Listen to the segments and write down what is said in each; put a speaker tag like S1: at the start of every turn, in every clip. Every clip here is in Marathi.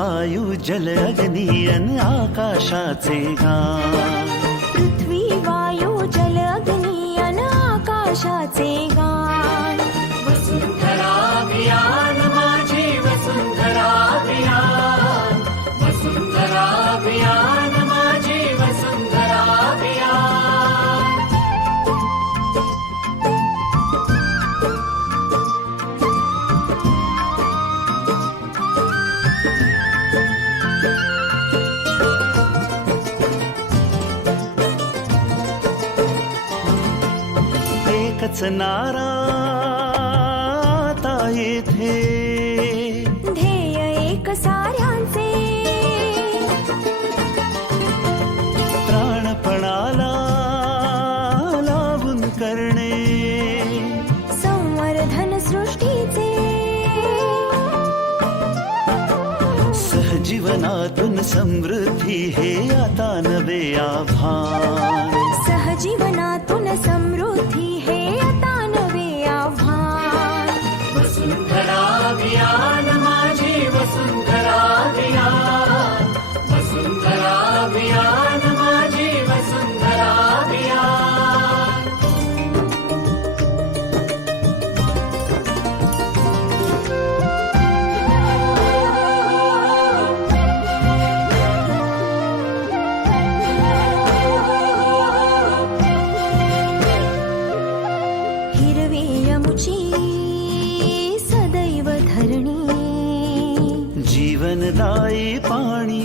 S1: वायू जल अग्नी अन आकाशाचे गान
S2: पृथ्वी वायू जल अग्नी अन आकाशाचे
S1: एकच नारा आता येथे
S2: ध्येय एक साऱ्यांचे.
S1: प्राणपणाला लावून करणे.
S2: संवर्धन सृष्टीचे.
S1: सहजीवनातून समृद्धी हे आता नवे आभान
S2: जीवनातून समृद्धी हे आता हिरवी यमुची सदैव धरणी।
S1: जीवनदायी पाणी।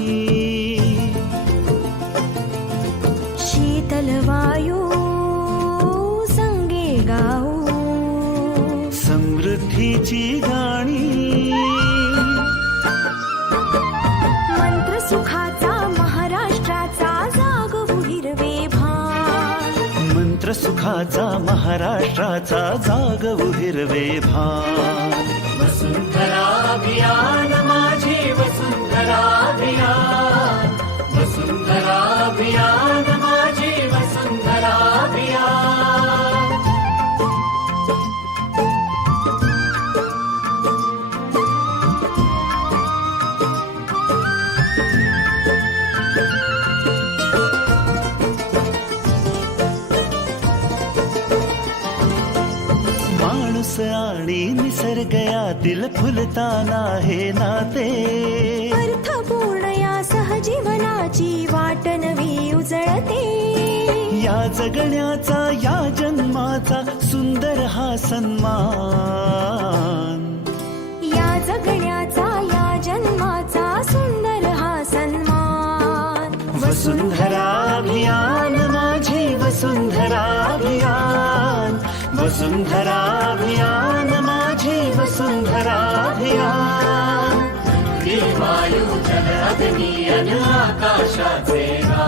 S2: शीतल वायू संगे गाऊ।
S1: समृद्धीची गाणी।
S2: मंत्र सुखाचा
S1: सुखाचा महाराष्ट्राचा जागवू हिरवे भा
S3: वसुंधरा अभियान माझे वसुंधरा
S1: माणूस आणि निसर्ग यातील फुलताना हे नाते.
S2: अर्थपूर्ण या सहजीवनाची वाट नवी उजळते.
S1: या जगण्याचा या जन्माचा सुंदर हा सन्मान.
S2: या जगण्याचा या जन्माचा सुंदर हा सन्मान.
S1: वसुंधरा अभियान माझी वसुंधरा अभियान. वसुन्धराभियान माझे
S3: सुन्धराभियानमाजीव सुन्धराभिया देवायुचनाग्नि अनाकाशदेवा